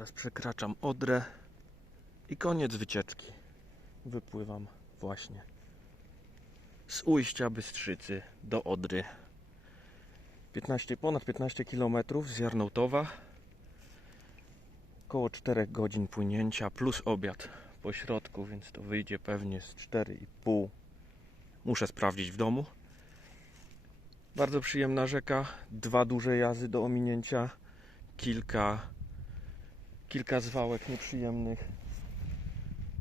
Zaraz przekraczam Odrę i koniec wycieczki. Wypływam właśnie z ujścia Bystrzycy do Odry. 15, ponad 15 km z Jarnołtowa. Około 4 godzin płynięcia plus obiad po środku, więc to wyjdzie pewnie z 4,5. Muszę sprawdzić w domu. Bardzo przyjemna rzeka, dwa duże jazy do ominięcia, kilka, kilka zwałek nieprzyjemnych.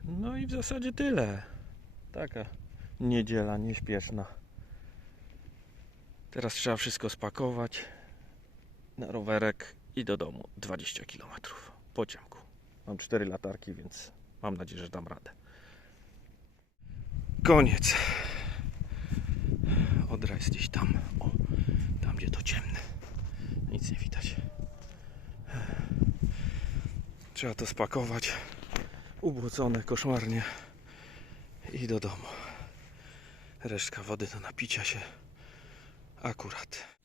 No i w zasadzie tyle. Taka niedziela nieśpieszna. Teraz trzeba wszystko spakować na rowerek i do domu 20 km po ciemku. Mam cztery latarki, więc mam nadzieję, że dam radę. Koniec. Odra jest gdzieś tam. O, tam gdzie to ciemne. Nic nie widać. Trzeba to spakować. Ubłocone koszmarnie. I do domu. Resztka wody do napicia się akurat